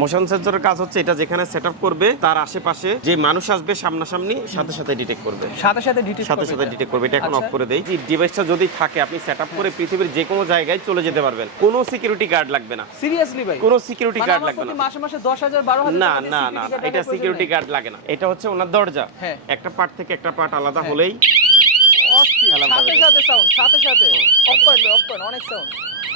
Motion সেন্সরের কাজ হচ্ছে এটা যেখানে সেটআপ করবে তার আশেপাশে যে মানুষ আসবে সামনাসামনি সাথে সাথে ডিটেক্ট করবে, সাথে সাথে ডিটেক্ট করবে। এটা এখন অফ করে দেই। এই ডিভাইসটা যদি থাকে আপনি সেটআপ করে পৃথিবীর যে কোনো জায়গায় চলে যেতে পারবেন, কোনো সিকিউরিটি গার্ড লাগবে না। সিরিয়াসলি ভাই? কোনো সিকিউরিটি গার্ড লাগবে না। মাসে মাসে 10,000 12,000 না না না, এটা সিকিউরিটি গার্ড লাগে না। এটা হচ্ছে ওনার দরজা, একটা পার্ট থেকে একটা পার্ট আলাদা হলেই সাথে সাথে অফ করেন অনেক সাউন্ড।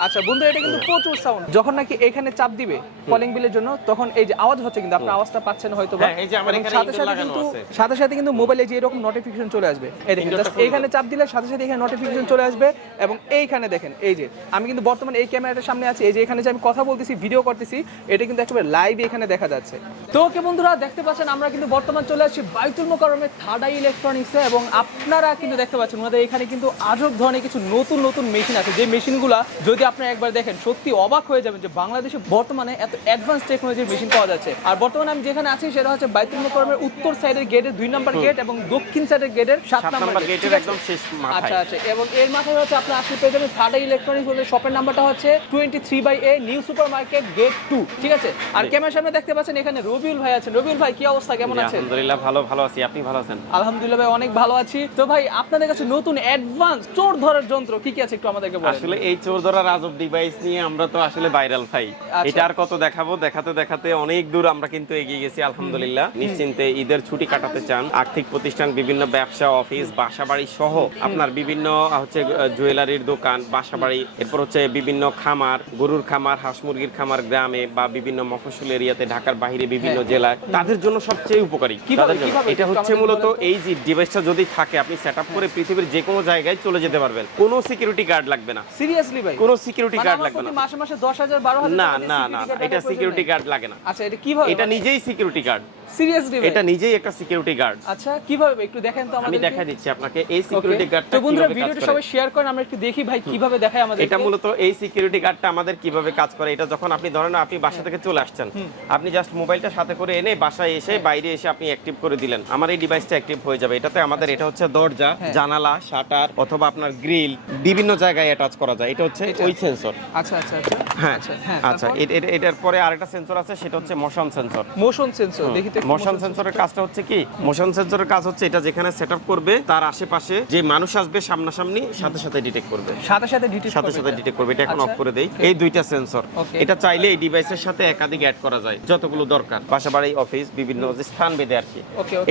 আচ্ছা বন্ধু, এটা কিন্তু প্রচুর সাউন্ড। যখন নাকি এখানে চাপ দিবে কলিং বিলের জন্য, তখন এই যে আওয়াজ হচ্ছে, কিন্তু আপনি আওয়াজটা পাচ্ছেন হয়তো বা, এই যে আমার এখানে ইন্টার লাগানো আছে, সাথে সাথে কিন্তু মোবাইলে যে এরকম নোটিফিকেশন চলে আসবে। এই দেখেন জাস্ট এইখানে চাপ দিলে সাথে সাথে এখানে নোটিফিকেশন চলে আসবে। এবং এইখানে দেখেন, এই যে আমি কিন্তু বর্তমানে এই ক্যামেরাটার সামনে আছি, এই যে এখানে যে আমি কথা বলতেছি, ভিডিও করতেছি, এটা কিন্তু একেবারে লাইভ এখানে দেখা যাচ্ছে। তো ওকে বন্ধুরা, দেখতে পাচ্ছেন আমরা কিন্তু বর্তমান চলে আসছি বাইতুল মোকাররমের থার্ড ইলেকট্রনিক্সে। এবং আপনারা কিন্তু দেখতে পাচ্ছেন ওনাদের এখানে কিন্তু আজব ধরনের কিছু নতুন নতুন মেশিন আছে, যে মেশিনগুলা যদি আপনারা একবার দেখেন সত্যি অবাক হয়ে যাবেন যে বাংলাদেশে বর্তমানে এত অ্যাডভান্স টেকনোলজির মেশিন পাওয়া যাচ্ছে। আর বর্তমানে আমি যেখানে আছি সেটা হচ্ছে বাইতুল মোকাররমের উত্তর সাইডের গেটের 2 নম্বর গেট এবং দক্ষিণ সাইডের গেটের 7 নম্বর গেটের একদম শেষ মাথায়। আচ্ছা আচ্ছা, এবং এর মাথায় হচ্ছে আপনি আসলে পেয়ে যাবেন থার্ড ইলেকট্রনিক্স বলে শপের নাম্বারটা হচ্ছে 23/A new super market gate 2, ঠিক আছে? আর ক্যামেরার সামনে দেখতে পাচ্ছেন এখানে রবিউল ভাই আছেন। রবিউল ভাই, কি অবস্থা, কেমন আছেন? আলহামদুলিল্লাহ ভালো আছি, আপনি ভালো আছেন? আলহামদুলিল্লাহ ভাই, অনেক ভালো আছি। তো ভাই, আপনাদের কাছে নতুন অ্যাডভান্স চোর ধরার যন্ত্র কি কি আছে একটু আমাদেরকে বলেন। আসলে এই চোর ধরার আজব ডিভাইস নিয়ে আমরা তো আসলে ভাইরাল ভাই। এটা আর কত দেখাবো, দেখাতে দেখাতে অনেক দূর আমরা কিন্তু এগিয়ে গেছি আলহামদুলিল্লাহ। নিশ্চিন্তে ঈদের ছুটি কাটাতে চান, আর্থিক প্রতিষ্ঠান, বিভিন্ন ব্যবসা, অফিস, বাসাবাড়ি সহ আপনার বিভিন্ন হচ্ছে জুয়েলারির দোকান, বাসাবাড়ি, এরপর হচ্ছে বিভিন্ন খামার, গরুর খামার, হাঁস মুরগির খামার, গ্রামে বা বিভিন্ন মফস্বল এরিয়াতে, ঢাকার বাইরে বিভিন্ন জেলায়, তাদের জন্য সবচেয়ে উপকারী। এটা হচ্ছে মূলত এই যে ডিভাইসটা যদি থাকে আপনি সেটআপ করে পৃথিবীর যে কোনো জায়গায় চলে যেতে পারবেন, কোনো সিকিউরিটি গার্ড লাগবে না। সিরিয়াসলি ভাই? কোনো সিকিউরিটি গার্ড লাগবে না। মাসে মাসে 10,000 12,000 না না না, এটা সিকিউরিটি গার্ড লাগে না। আচ্ছা, এটা কিভাবে? এটা নিজেই সিকিউরিটি গার্ড। সিরিয়াসলি ভাই? এটা নিজেই একটা সিকিউরিটি গার্ড। আচ্ছা, কিভাবে একটু দেখেন তো আমাদের। আমি দেখাই দিচ্ছি আপনাকে এই সিকিউরিটি গার্ডটা। তো বন্ধুরা, ভিডিওটা সবাই শেয়ার করেন, আমরা একটু দেখি ভাই কিভাবে দেখায় আমাদের। এটা মূলত এই সিকিউরিটি গার্ডটা আমাদের কিভাবে কাজ করে, এটা যখন আপনি ধরেন আপনি বাসা থেকে চলে আসছেন, আপনি জাস্ট মোবাইলটা সাথে করে এনে বাসায় এসে বাইরে এসে আপনি অ্যাক্টিভ করে দিলেন, আমার এই ডিভাইসটা অ্যাক্টিভ হয়ে যাবে। এটাতে আমাদের এটা হচ্ছে দরজা, জানালা, শাটার অথবা আপনার গ্রিল বিভিন্ন জায়গায় অ্যাটাচ করা যায়। এটা হচ্ছে ওই সেন্সর। আচ্ছা আচ্ছা আচ্ছা, হ্যাঁ আচ্ছা, এটার পরে আরেকটা সেন্সর আছে, সেটা হচ্ছে মোশন সেন্সর। মোশন সেন্সর দেখি তো। মোশন সেন্সরের কাজটা হচ্ছে কি, মোশন সেন্সরের কাজ হচ্ছে এটা যেখানে সেটআপ করবে তার আশেপাশে যে মানুষ আসবে সামনাসামনি সাথে সাথে ডিটেক্ট করবে, সাথে সাথে ডিটেক্ট করবে। এটা এখন অফ করে দেই। এই দুইটা সেন্সর, এটা চাইলে এই ডিভাইসের সাথে একাধিক অ্যাড করা যায়, যতগুলো দরকার, বাসাবাড়ি, অফিস, বিভিন্ন স্থান ভেদে আর কি।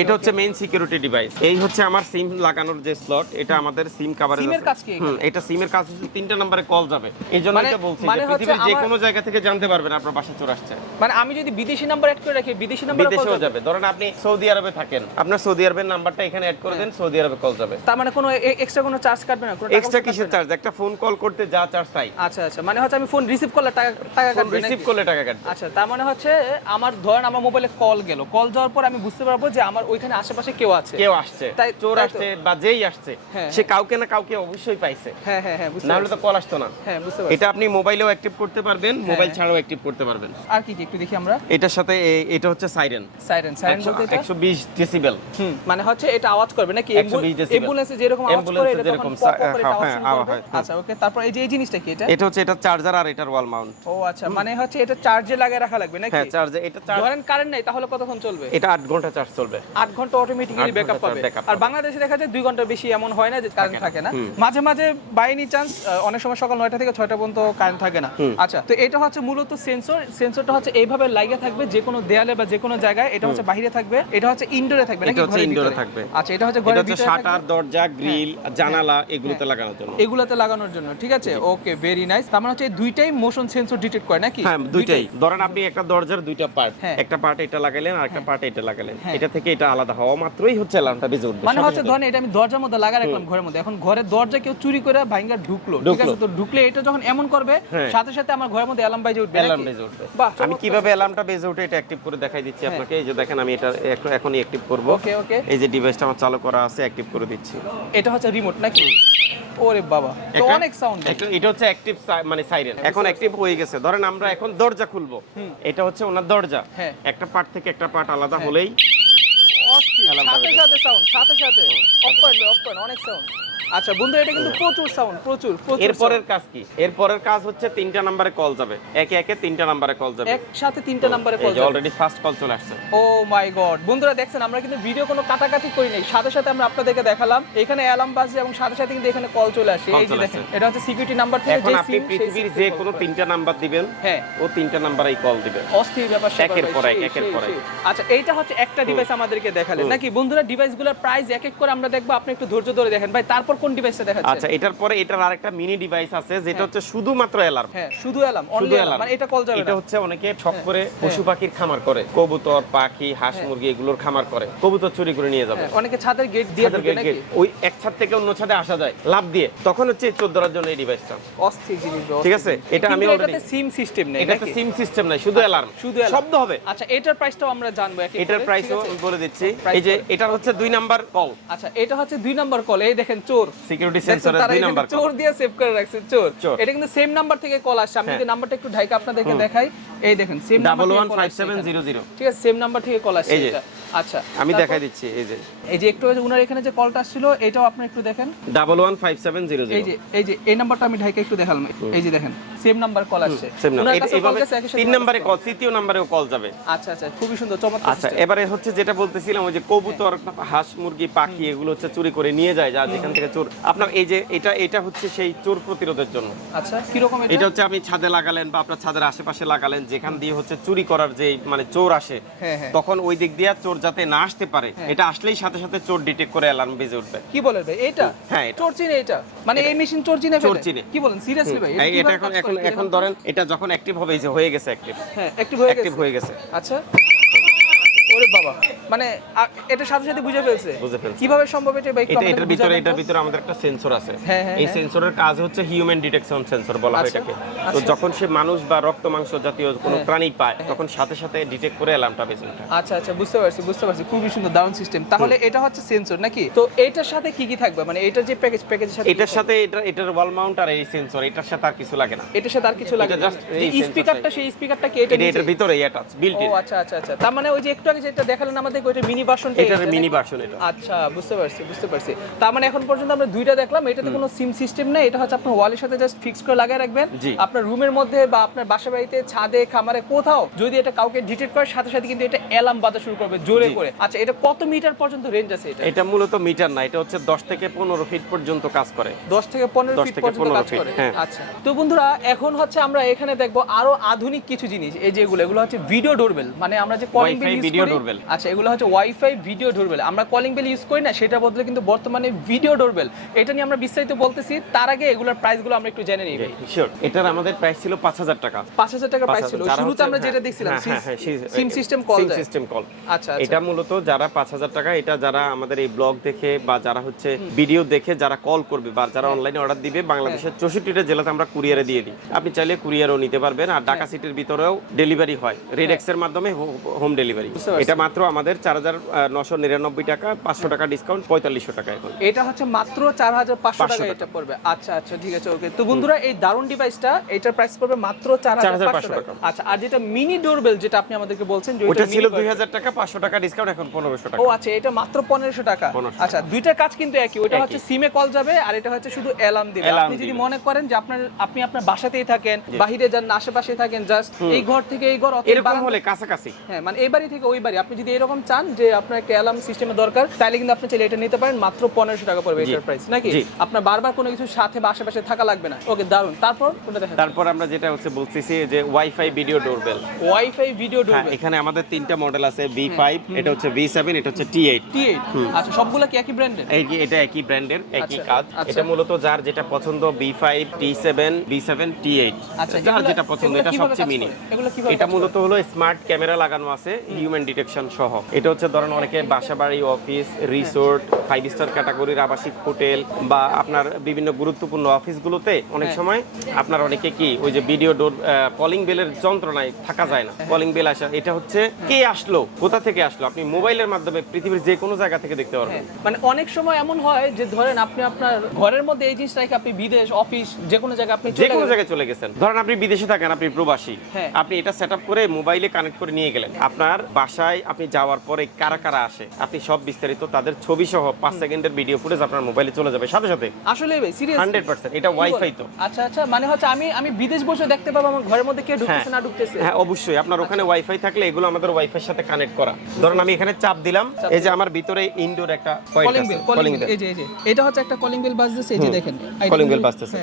এটা হচ্ছে মেইন সিকিউরিটি ডিভাইস। এই হচ্ছে আমার সিম লাগানোর যে স্লট, এটা আমাদের সিম কভারেজ। সিমের কাজ কি? এটা সিমের কাজ হচ্ছে 3টা নম্বরে কল যাবে। এইজন্য এটা বলছি যে পৃথিবীর যে কোনো জায়গা থেকে জানতে পারবেন আপনার বাসা চোর আসছে। মানে আমি যদি বিদেশি নাম্বার অ্যাড করে রাখি, বিদেশি নাম্বার বিদেশেও যাবে। ধরেন আপনি সৌদি আরবে থাকেন, আপনার সৌদি আরবের নাম্বারটা এখানে অ্যাড করে দেন, সৌদি আরবে কল যাবে। তার মানে কোনো এক্সট্রা কোনো চার্জ কাটবে না? কোনো এক্সট্রা কিসের চার্জ? একটা ফোন কল করতে যা চার্জ তাই। আচ্ছা আচ্ছা, মানে হচ্ছে আমি ফোন রিসিভ করলে টাকা কাটবে? রিসিভ করলে টাকা কাটবে। আচ্ছা, তার মানে হচ্ছে আমার ধরেন আমার মোবাইলে কল গেল, কল যাওয়ার পর আমি বুঝতে পারবো যে আমার ওইখানে আশেপাশে কেউ আছে, কেউ আসছে, তাই চোর আসছে বা যেই আসছে সে কাউকে না কাউকে অবশ্যই পাইছে। হ্যাঁ হ্যাঁ হ্যাঁ, বুঝতে না হলে তো কল আসতো না। হ্যাঁ, বুঝতে পারছি। এটা আপনি মোবাইলেও অ্যাক্টিভ করতে পারবেন, মোবাইল ছাড়াও অ্যাক্টিভ করতে পারবেন। আর কি কি একটু দেখি আমরা। এটার সাথে এটা হচ্ছে সাইরেন। সাইরেন বলতে এটা 120 ডেসিবেল। মানে হচ্ছে এটা আওয়াজ করবে নাকি? অ্যাম্বুলেন্সে যেরকম আওয়াজ করে এরকম আওয়াজ হয়। আচ্ছা ওকে, তারপর এই যে এই জিনিসটা কি? এটা হচ্ছে এটা চার্জার আর এটার ওয়াল মাউন্ট। ও আচ্ছা, মানে হচ্ছে এটা চার্জে লাগিয়ে রাখা লাগবে নাকি? হ্যাঁ, চার্জে। এটা চার্জ ধরেন কারেন্ট নাই তাহলে কতক্ষণ চলবে? এটা 8 ঘন্টা চার্জ চলবে। 8 ঘন্টা অটোমেটিক্যালি ব্যাকআপ পাবে। আর বাংলাদেশে দেখা যায় 2 ঘন্টা বেশি এমন হয় না যে কারেন্ট থাকে না। মাঝে মাঝে বাই এনি চান্স অনেক সময় সকাল 9টা থেকে 6টা পর্যন্ত কারেন্ট থাকে না। আচ্ছা, তো এটা হচ্ছে মূলত সেন্সর। সেন্সরটা হচ্ছে এইভাবে লাগিয়ে থাকবে যে কোনো দেয়ালে বা যে কোনো জায়গায়। এটা হচ্ছে বাইরে থাকবে, এটা হচ্ছে ইনডোরে থাকবে নাকি? এটা হচ্ছে ইনডোরে থাকবে। আচ্ছা, এটা হচ্ছে ঘরের ভিতরে থাকবে। শাটার, দরজা, গ্রিল, জানালা এগুলোতে লাগানোর জন্য। এগুলোতে লাগানোর জন্য, ঠিক আছে। ওকে, ভেরি নাইস। তার মানে হচ্ছে দুইটাই মোশন সেন্সর ডিটেক্ট করে নাকি? হ্যাঁ, দুইটাই। ধরেন আপনি একটা দরজার দুইটা পার্ট, একটা পার্ট এটা লাগাইলেন আর একটা পার্ট এটা লাগাইলেন, এটা থেকে এটা আলাদা হওয়া মাত্রই হচ্ছে অ্যালার্মটা বেজে উঠবে। মানে হচ্ছে ধরেন এটা আমি দরজার মধ্যে লাগা রাখলাম ঘরের মধ্যে, এখন ঘরের দরজা কেউ চুরি করে ভাঙা ঢুকলো, ঠিক আছে, তো ঢুকলে এটা যখন এমন করবে সাথে সাথে আমার ঘরের মধ্যে অ্যালার্ম বেজে উঠবে। অ্যালার্ম বেজে উঠবে। আমি কিভাবে অ্যালার্মটা বেজে উঠে এটা অ্যাক্টিভ করে দেখাই দিচ্ছি আপনাকে। এই যে দেখেন, আমি এটা এখনই অ্যাক্টিভ করব। ওকে ওকে, এই যে ডিভাইসটা আমার চালু করা আছে, অ্যাক্টিভ করে দিচ্ছি। এটা হচ্ছে রিমোট নাকি? ওরে বাবা, তো অনেক সাউন্ড। এটা হচ্ছে অ্যাক্টিভ মানে সাইরেন। এখন অ্যাক্টিভ হয়ে গেছে। ধরেন আমরা এখন দরজা খুলবো, এটা হচ্ছে ওনার দরজা, একটা পার্ট থেকে একটা পার্ট আলাদা হলেই সাথে সাথে সাউন্ড, সাথে সাথে অফ করেন অনেক সাউন্ড। আচ্ছা বন্ধু, এটা কিন্তু প্রচুর সাউন্ড, প্রচুর প্রচুর। এরপরের কাজ কি? এরপরের কাজ হচ্ছে 3টা নম্বরে কল যাবে, একে একে 3টা নম্বরে কল যাবে, একসাথে 3টা নম্বরে কল যাবে। অলরেডি ফার্স্ট কল চলে আসছে। ও মাই গড, বন্ধুরা দেখছেন আমরা কিন্তু ভিডিও কোনো কাটাকাটি করি নাই, সাথে সাথে আমরা আপনাদেরকে দেখালাম এখানে অ্যালার্ম বাজছে এবং সাথে সাথে কিন্তু এখানে কল চলে আসে। এই যে দেখেন, এটা হচ্ছে সিকিউরিটি নাম্বার থেকে এখন যে আপনি পৃথিবীর যে কোনো 3টা নাম্বার দিবেন, হ্যাঁ ও 3টা নাম্বারেই কল দিবেন। অস্থির ব্যাপার একের পর এক, একের পর এক। আচ্ছা এইটা হচ্ছে একটা ডিভাইস আমাদেরকে দেখালেন নাকি বন্ধুরা? ডিভাইসগুলোর প্রাইস এক এক করে আমরা দেখবো, আপনি একটু ধৈর্য ধরে দেখেন ভাই। তারপর কোন ডিভাইসটা দেখাচ্ছেন? আচ্ছা এটার পরে এটার আরেকটা মিনি ডিভাইস আছে যেটা হচ্ছে শুধুমাত্র অ্যালার্ম। হ্যাঁ শুধু অ্যালার্ম, অনলি অ্যালার্ম, মানে এটা কল যাবে না। এটা হচ্ছে অনেকে শখ করে পশু পাখির খামার করে, কবুতর, পাখি, হাঁস, মুরগি এগুলোর খামার করে, কবুতর চুরি করে নিয়ে যাবে। অনেকে ছাদের গেট দিয়ে ঢোকে নাকি, ওই এক ছাদ থেকে অন্য ছাদে আসা যায় লাভ দিয়ে, তখন হচ্ছে চোর ধরার জন্য এই ডিভাইসটা। অস্থির জিনিস। ঠিক আছে, এটা আমি অলরেডি, এটাতে সিম সিস্টেম নেই, এটাতে সিম সিস্টেম নাই, শুধু অ্যালার্ম, শুধু শব্দ হবে। আচ্ছা এটার প্রাইসটাও আমরা জানবো এক এক করে। এটার প্রাইসও আমি বলে দিচ্ছি। এই যে এটা হচ্ছে 2 নাম্বার কল। আচ্ছা এটা হচ্ছে 2 নাম্বার কল। এই দেখেন চোর, সিকিউরিটি সেন্সরের 2 নাম্বার কল, চোর দিয়ে সেভ করে রাখছে। চোর এটা কিন্তু সেম নাম্বার থেকে কল আসছে। আমি যদি নাম্বারটা একটু ঢাইকা আপনাদেরকে দেখাই, এই দেখেন সেম নাম্বার 115700। ঠিক আছে, সেম নাম্বার থেকে কল আসছে এটা। আচ্ছা আমি দেখাই দিচ্ছি। এই যে একটু উনার এখানে যে কলটা আসছিল এটাও আপনি একটু দেখেন, 115700। এই যে এই নাম্বারটা আমি ঢাইকা একটু দেখালাম। এই যে দেখেন সেম নাম্বার কল আসছে। এইভাবে 3 নম্বরে কল, তৃতীয় নম্বরেও কল যাবে। আচ্ছা আচ্ছা, খুবই সুন্দর, চমৎকার। আচ্ছা এবারে হচ্ছে যেটা বলতেছিলাম, ওই যে কবুতর, হাঁস, মুরগি, পাখি এগুলো হচ্ছে চুরি করে নিয়ে যায়, যা যেখান থেকে চোর আপনার, এই যে এটা হচ্ছে সেই চোর প্রতিরোধের জন্য। আচ্ছা কি রকম এটা হচ্ছে আপনি ছাদে লাগালেন বা আপনার ছাদের আশেপাশে লাগালেন, যেখান দিয়ে হচ্ছে চুরি করার যে মানে চোর আসে, তখন ওই দিক দিয়ে চোর যাতে না আসতে পারে, এটা আসলেই সাথে সাথে চোর ডিটেক্ট করে অ্যালার্ম বেজে উঠবে। কি বলেন ভাই এটা? হ্যাঁ চোর চিনে এটা, মানে এই মেশিন চোর চিনে ফেলে? চোর চিনে। কি বলেন সিরিয়াসলি ভাই? এটা এখন ধরেন এটা যখন অ্যাক্টিভ হবে, এই যে হয়ে গেছে অ্যাক্টিভ। হ্যাঁ অ্যাক্টিভ হয়ে গেছে। আচ্ছা ওরে বাবা, মানে এটা সাথে সাথে বুঝে ফেলছে। কিভাবে সম্ভব এটা ভাই? এটার ভিতরে আমাদের একটা সেন্সর আছে। এই সেন্সরের কাজ হচ্ছে হিউম্যান ডিটেকশন সেন্সর বলা হয় এটাকে। তো যখন সে মানুষ বা রক্ত মাংস জাতীয় কোনো প্রাণী পায়, তখন সাথে সাথে ডিটেক্ট করে অ্যালার্মটা বেজে ওঠে। আচ্ছা আচ্ছা, বুঝতে পারছি, খুবই সুন্দর, দারুণ সিস্টেম। তাহলে এটা হচ্ছে সেন্সর নাকি? তো এটার সাথে কি কি থাকবে, মানে এটার যে প্যাকেজের সাথে? এটার সাথে এটার ওয়াল মাউন্ট আর এই সেন্সর, এটার সাথে আর কিছু লাগে না। এটার সাথে আর কিছু লাগে না, জাস্ট এই স্পিকারটা, সেই স্পিকারটা কি এটার ভিতরেই অ্যাটাচ বিল্ট ইন। ও আচ্ছা আচ্ছা আচ্ছা, তার মানে ওই যে একটু আগে যেটা দেখালেন আমাদের ওইটা মিনি ভার্সনটা, এটার মিনি ভার্সন এটা। আচ্ছা বুঝতে পারছি। তার মানে এখন পর্যন্ত আমরা দুইটা দেখলাম, এটাতে কোনো সিম সিস্টেম নেই, এটা হচ্ছে আপনার ওয়ালের সাথে জাস্ট ফিক্স করে লাগায় রাখবেন। আপনার রুমের মধ্যে বা আপনার বাসা বাড়িতে, ছাদে, খামারে, কোথাও যদি এটা কাউকে ডিটেক্ট করে, সাথে সাথে কিন্তু এটা অ্যালার্ম বাজা শুরু করবে জোরে করে। আচ্ছা এটা কত মিটার পর্যন্ত রেঞ্জ আছে এটা? এটা মূলত মিটার না, এটা হচ্ছে 10 থেকে 15 ফিট পর্যন্ত কাজ করে। 10 থেকে 15 ফিট পর্যন্ত কাজ করে। আচ্ছা তো বন্ধুরা এখন হচ্ছে আমরা এখানে দেখবো আরো আধুনিক কিছু জিনিস। এই যে এগুলো হচ্ছে ভিডিও ডোরবেল, মানে আমরা যে কলিং বেল ইউজ করি। আচ্ছা এগুলো হচ্ছে ওয়াইফাই ভিডিও ডোরবেল। আমরা কলিং বেল ইউজ করি না, সেটা বদলে কিন্তু বর্তমানে ভিডিও ডোরবেল। এটা নিয়ে আমরা বিস্তারিত বলতেছি, তার আগে এগুলোর প্রাইসগুলো আমরা একটু জেনে নিই। শিওর, এটার আমাদের প্রাইস ছিল 5000 টাকা। 5000 টাকা প্রাইস ছিল শুরুতে আমরা যেটা দেখছিলাম, সিম সিস্টেম কল। আচ্ছা এটা মূলত যারা 5000 টাকা, এটা যারা আমাদের এই ব্লগ দেখে বা যারা হচ্ছে ভিডিও দেখে যারা কল করবে বা যারা অনলাইনে অর্ডার দিবে, বাংলাদেশের 64টা জেলাতে আমরা কুরিয়ারে দিয়ে দিই। আপনি চাইলে কুরিয়ারও নিতে পারবেন, আর ঢাকা সিটির ভিতরেও ডেলিভারি হয় রেডেক্স এর মাধ্যমে, হোম ডেলিভারি। এটা মাত্র আমাদের 4999 টাকা, 500 টাকা ডিসকাউন্ট, 4500 টাকা এখন। এটা হচ্ছে মাত্র 4500 টাকা এটা পড়বে। আচ্ছা আচ্ছা ঠিক আছে, ওকে। তো বন্ধুরা এই দারুন ডিভাইসটা, এটার প্রাইস পড়বে মাত্র 4500 টাকা। আচ্ছা আর যেটা মিনি ডোরবেল যেটা আপনি আমাদেরকে বলছেন যে ওটা ছিল 2000 টাকা, 500 টাকা ডিসকাউন্ট, এখন 1500 টাকা। ও আচ্ছা, এটা মাত্র 1500 টাকা। আচ্ছা দুইটার কাজ কিন্তু একই, ওটা হচ্ছে সিমে কল যাবে আর এটা হচ্ছে শুধু অ্যালার্ম দিবে। আপনি যদি মনে করেন যে আপনি আপনার বাসাতেই থাকেন, বাইরে যান, আশেপাশে থাকেন, জাস্ট এই ঘর থেকে এই ঘর, এরকম হলে কাছাকাছি, হ্যাঁ মানে এই বাড়ি থেকে ওই বাড়ি, আপনি যদি এরকম চান যে আপনার একটা অ্যালার্ম সিস্টেমের দরকার, তাহলে কিন্তু আপনি চাইলে এটা নিতে পারেন। মাত্র 1500 টাকা পড়বে এটার প্রাইস নাকি? আপনার বারবার কোনো কিছু সাথে বা আশেপাশে থাকা লাগবে না। ওকে দারুন। তারপর আমরা যেটা হচ্ছে বলতেছি যে ওয়াইফাই ভিডিও ডোরবেল। এখানে আমাদের 3টা মডেল আছে, B5, এটা হচ্ছে B7, এটা হচ্ছে T8। আচ্ছা সবগুলো কি একই ব্র্যান্ডের? এটা একই ব্র্যান্ডের, একই কাজ। এটা মূলত যার যেটা পছন্দ, B5, T7, B7, T8, যার যেটা পছন্দ, এটা সবচেয়ে মিনি। এটা মূলত হলো স্মার্ট ক্যামেরা লাগানো আছে, হিউম্যান ডিটেকশন সহ। এটা হচ্ছে ধরেন অনেকে বাসা বাড়ি, অফিস, রিসোর্ট, 5 স্টার ক্যাটাগরির আবাসিক হোটেল বা আপনার বিভিন্ন গুরুত্বপূর্ণ অফিসগুলোতে অনেক সময় আপনার অনেকে কি ওই যে ভিডিও ডোর কলিং বেলের যন্ত্রণায় থাকা যায় না, কলিং বেল আসা। এটা হচ্ছে কে আসলো, কোথা থেকে আসলো, আপনি মোবাইলের মাধ্যমে পৃথিবীর যে কোনো জায়গা থেকে দেখতে পারবেন। মানে অনেক সময় এমন হয় যে ধরেন আপনি আপনার ঘরের মধ্যে এই জিনিসটা রেখে আপনি বিদেশ, অফিস, যে কোনো জায়গায় আপনি যে কোনো জায়গায় চলে গেছেন, ধরেন আপনি বিদেশে থাকেন, আপনি প্রবাসী, আপনি এটা সেটআপ করে মোবাইলে কানেক্ট করে নিয়ে গেলেন, আপনার বাসায় বাসায় আপনি যাওয়ার পরে কারা কারা আসে আপনি সব বিস্তারিত তাদের ছবি সহ 5 সেকেন্ডের ভিডিও ফুটেজ আপনার মোবাইলে চলে যাবে সাথে সাথে। আসলে ভাই সিরিয়াস 100% এটা ওয়াইফাই তো। আচ্ছা আচ্ছা, মানে হচ্ছে আমি বিদেশ বসে দেখতে পাবো আমার ঘরের মধ্যে কে ঢুকতেছে না ঢুকতেছে। হ্যাঁ অবশ্যই, আপনার ওখানে ওয়াইফাই থাকলে এগুলো আমাদের ওয়াইফাই সাথে কানেক্ট করা। ধরুন আমি এখানে চাপ দিলাম, এই যে আমার ভিতরে ইনডোর একটা পয়েন্ট আছে, কলিং বেল, এই যে এটা হচ্ছে একটা কলিং বেল বাজতেছে, এই যে দেখেন কলিং বেল বাজতেছে।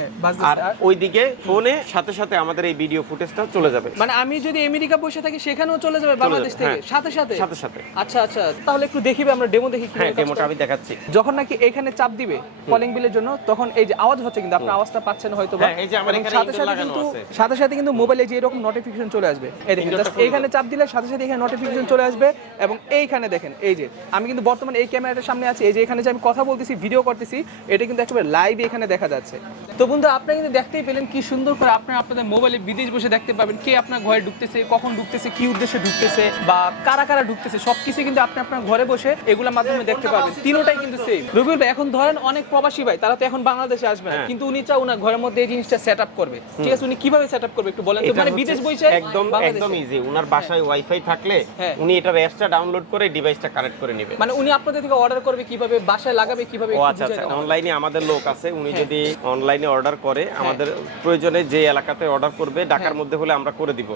আর ওইদিকে ফোনে সাথে সাথে আমাদের এই ভিডিও ফুটেজটা চলে যাবে। মানে আমি যদি আমেরিকা বসে থাকি সেখানেও চলে যাবে বাংলাদেশ থেকে সাথে সাথে সাথে সাথে। আচ্ছা আচ্ছা, তাহলে একটু দেখিবে, আমরা ডেমো দেখি। হ্যাঁ ডেমোটা আমি দেখাচ্ছি। যখন নাকি এখানে চাপ দিবে কলিং বেলের জন্য, তখন এই যে আওয়াজ হচ্ছে, কিন্তু আপনার আওয়াজটা পাচ্ছেন হয়তো বা। হ্যাঁ এই যে আমার এখানে ইনডোর লাগানো আছে, সাথে সাথে কিন্তু মোবাইলে যে এরকম নোটিফিকেশন চলে আসবে। এই দেখেন জাস্ট এইখানে চাপ দিলে সাথে সাথে এখানে নোটিফিকেশন চলে আসবে। এবং এইখানে দেখেন, এই যে আমি কিন্তু বর্তমানে এই ক্যামেরাটার সামনে আছি, এই যে এখানে যে আমি কথা বলতেছি ভিডিও করতেছি, এটা কিন্তু একেবারে লাইভ এখানে দেখা যাচ্ছে। তো বন্ধু আপনারা কিন্তু দেখতেই পেলেন কি সুন্দর করে আপনারা আপনাদের মোবাইলে বিদেশ বসে দেখতে পাবেন কে আপনার ঘরে ঢুকতেছে, কখন ঢুকতেছে, কি উদ্দেশ্যে ঢুকতেছে, বা কারা কারা ঢুকতেছে, সবকিছু কিন্তু আপনি আপনার ঘরে বসে এগুলোর মাধ্যমে দেখতে পারবেন। তিনটাই কিন্তু সেম। রবিউল ভাই, এখন ধরেন অনেক প্রবাসী ভাই তারা তো এখন বাংলাদেশে আসবে না, কিন্তু উনি চাও ওনার ঘরের মধ্যে এই জিনিসটা সেটআপ করবে, ঠিক আছে? উনি কিভাবে সেটআপ করবে একটু বলেন তো। মানে বিদেশ বসে একদম ইজি। উনার বাসায় ওয়াইফাই থাকলে উনি এটার অ্যাপসটা ডাউনলোড করে ডিভাইসটা কানেক্ট করে নেবে। মানে উনি আপনাদের থেকে অর্ডার করবে, কিভাবে বাসায় লাগাবে, কিভাবে। আচ্ছা আচ্ছা, অনলাইনে আমাদের লোক আছে, উনি যদি অনলাইনে অর্ডার করে আমাদের প্রয়োজনে যে এলাকাতে অর্ডার করবে, ঢাকার মধ্যে হলে আমরা করে দিব,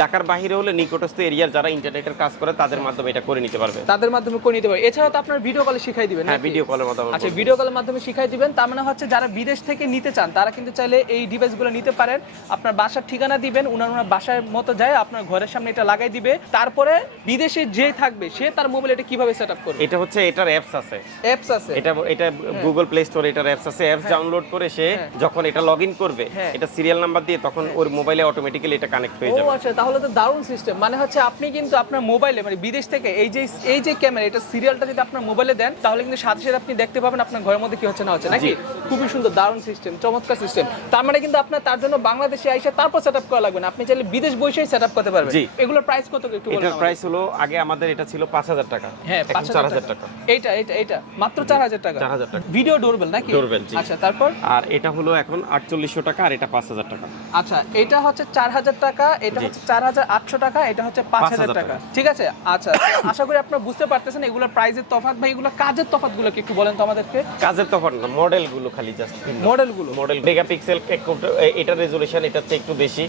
ঢাকার বাইরে হলে নিকটস্থ এরিয়ার যারা ইন্টারনেটের কাজ করে তাদের মাধ্যমে এটা করে নিতে পারবে, তাদের মাধ্যমে করে নিতে পারবে। এছাড়া তো আপনার ভিডিও কলে শিখাই দিবেন। হ্যাঁ ভিডিও কলের মাধ্যমে। আচ্ছা, ভিডিও কলের মাধ্যমে শিখাই দিবেন। তার মানে হচ্ছে যারা বিদেশ থেকে নিতে চান তারা কিন্তু চাইলে এই ডিভাইসগুলো নিতে পারেন। আপনার বাসার ঠিকানা দিবেন, ওনার বাসার মতো যায় আপনার ঘরের সামনে এটা লাগাই দিবে। তারপরে বিদেশে যে থাকবে সে তার মোবাইলে এটা কিভাবে সেটআপ করবে। এটা হচ্ছে এটার অ্যাপস আছে, আছে এটা গুগল প্লে স্টোরে এটার অ্যাপস আছে। অ্যাপস ডাউনলোড করে সে যখন এটা লগইন করবে, এটা সিরিয়াল নাম্বার দিয়ে তখন ওর মোবাইলে অটোমেটিক্যালি এটা কানেক্ট হয়ে যাবে। ও আচ্ছা, তাহলে তো দারুণ সিস্টেম। মানে হচ্ছে আপনি কিন্তু আপনার মোবাইলে মানে বিদেশ থেকে এই যে ক্যামেরা, এটা সিরিয়ালটা যদি আপনার মোবাইলে দেন তাহলে কিন্তু সাথে সাথে আপনি দেখতে পাবেন আপনার ঘরের মধ্যে কি হচ্ছে না হচ্ছে, নাকি? খুবই সুন্দর, দারুণ সিস্টেম, চমৎকার সিস্টেম। তার মানে কিন্তু আপনার তার জন্য বাংলাদেশে আইসা তারপর সেটআপ করা লাগবে না, আপনি চাইলে বিদেশ বসেই সেটআপ করতে পারবেন। এগুলোর প্রাইস কত একটু বলুন। এটার প্রাইস হলো, আগে আমাদের এটা ছিল 5000 টাকা, হ্যাঁ 4000 টাকা। এটা মাত্র 4000 টাকা। 4000 টাকা ভিডিও ডোরবেল নাকি? ডোরবেল, জি। আচ্ছা, তারপর আর এটা হলো এখন 4800 টাকা, আর এটা 5000 টাকা। আচ্ছা, এটা হচ্ছে 4000 টাকা, এটা হচ্ছে 4800 টাকা, এটা হচ্ছে 5000 টাকা, ঠিক আছে? আচ্ছা, আশা করি আপনারা বুঝতে পারতেছেন এগুলোর প্রাইসের তফাৎ। ভাই এগুলো কাজের তফাৎগুলো কি একটু বলেন তো আমাদেরকে। কাজের তফাৎ না, মডেলগুলো খালি জাস্ট মডেল মেগাপিক্সেল, এটা রেজোলিউশন এটা হচ্ছে একটু বেশি,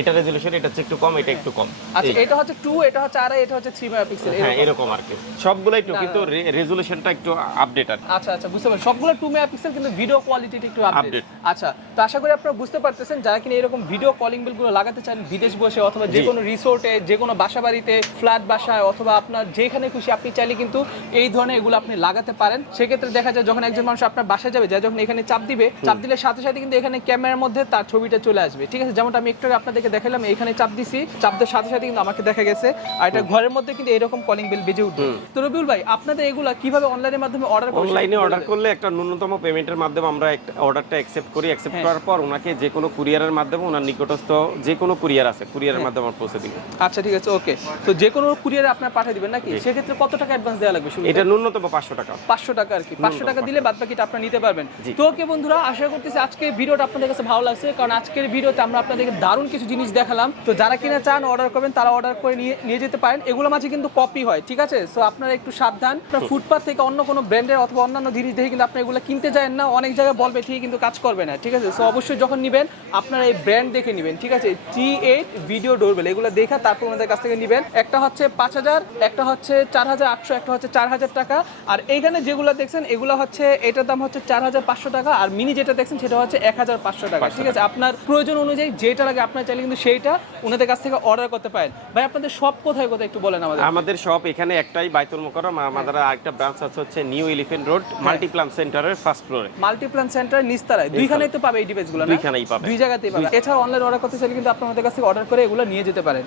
এটা রেজোলিউশন এটা হচ্ছে একটু কম, এটা একটু কম। আচ্ছা, এটা হচ্ছে 2, এটা হচ্ছে আড়াই, এটা হচ্ছে 3 মেগাপিক্সেল, হ্যাঁ এরকম আর কি। সবগুলো একটু, কিন্তু রেজোলিউশনটা একটু আপডেট আর। আচ্ছা আচ্ছা, বুঝতে পারছি। সবগুলো 2 মেগাপিক্সেল, কিন্তু ভিডিও কোয়ালিটিটা একটু আপডেট। আচ্ছা, তো আশা করি আপনারা বুঝতে পারতেছেন যারা কিনা এরকম ভিডিও কলিং বিলগুলো লাগাতে চান বিদেশ বসে, অথবা যে কোনো রিসোর্টে, যে কোনো বাসা বাড়িতে, ফ্ল্যাট বাসায়, অথবা আপনার যেখানে খুশি আপনি চাইলে কিন্তু এই ধরনের এগুলো আপনি লাগাতে পারেন। সেক্ষেত্রে দেখা যায় যখন একজন মানুষ আপনার বাসায় যাবে, যা যখন এখানে চাপ দিবে, চাপ দিলে সাথে সাথে কিন্তু এখানে ক্যামেরার মধ্যে তার ছবিটা চলে আসবে, ঠিক আছে? যেমনটা আমি একটু আপনাদেরকে দেখালাম, এখানে চাপ দিছি, চাপ দেওয়ার সাথে সাথে কিন্তু আমাকে দেখা গেছে, আর এটা ঘরের মধ্যে কিন্তু এরকম কলিং বেল বেজে উঠবে। তো রবিউল ভাই, আপনাদের এগুলা কিভাবে অনলাইনের মাধ্যমে অর্ডার করবেন? অনলাইনে অর্ডার করলে একটা ন্যূনতম পেমেন্টের মাধ্যমে আমরা একটা অর্ডারটা অ্যাকসেপ্ট করি। অ্যাকসেপ্ট করার পর ওনাকে যে কোনো কুরিয়ারের মাধ্যমে, ওনার নিকটস্থ যে কোনো কুরিয়ার আছে, কুরিয়ারের মাধ্যমে আমরা পৌঁছে দিব। আচ্ছা, ঠিক আছে, ওকে। তো যে কোনো কুরিয়ারে আপনারা পাঠিয়ে দিবেন নাকি? সেক্ষেত্রে কত টাকা অ্যাডভান্স দেওয়া লাগবে? এটা ন্যূনতম 500 টাকা। 500 টাকা আর কি। 500 টাকা দিলে বাদবাকিটা আপনারা নিতে পারবেন। তো ওকে বন্ধুরা, আশা করতেছি আজকের ভিডিওটা আপনাদের কাছে ভালো লাগছে, কারণ আজকের ভিডিওতে আমরা আপনাদেরকে দারুণ কিছু জিনিস দেখালাম। তো যারা কিনা চান অর্ডার করবেন তারা অর্ডার করে নিয়ে যেতে পারেন। এগুলো মাঝে কিন্তু কপি হয়, ঠিক আছে? সো আপনারা একটু সাবধান। আপনারা ফুটপাথ থেকে অন্য কোনো ব্র্যান্ডের অথবা অন্যান্য জিনিস দেখে কিন্তু আপনি এগুলো কিনতে যাবেন না। অনেক জায়গায় বলবে ঠিক, কিন্তু কাজ করবে না, ঠিক আছে? সো অবশ্যই যখন নেবেন আপনারা এই ব্র্যান্ড দেখে নেবেন, ঠিক আছে? T8 ভিডিও ডোরবেল, এগুলো দেখা তারপর ওনাদের কাছ থেকে নেবেন। একটা হচ্ছে 5000, একটা হচ্ছে 4800, একটা হচ্ছে 4000 টাকা। আর এইখানে যেগুলো দেখছেন এগুলো হচ্ছে, এটার দাম হচ্ছে 4500 টাকা, আর মিনি যেটা দেখছেন সেটা হচ্ছে 1500 টাকা, ঠিক আছে? আপনার প্রয়োজন অনুযায়ী যেটা লাগে আপনার চাইলে কিন্তু সেইটা ওনাদের কাছ থেকে অর্ডার করতে পারেন। ভাই আপনাদের সব কোথায় কোথায় একটু বলেন আমাদের। আমাদের শপ এখানে একটাই, বাইতুল মুকাররম। আমাদের আরেকটা ব্রাঞ্চ আছে হচ্ছে নিউ এলিফ্যান্ট রোড মাল্টিপ্লান সেন্টারের ফার্স্ট ফ্লোরে। মাল্টিপ্লান সেন্টার নিচতলায় দুইখানেই তো পাবে এই ডিভাইসগুলো না? দুইখানেই পাবে, দুই জায়গাতেই পাবে। এছাড়া অনলাইন অর্ডার করতে চাইলে কিন্তু আপনাদের কাছ থেকে অর্ডার করে এগুলো নিয়ে যেতে পারেন।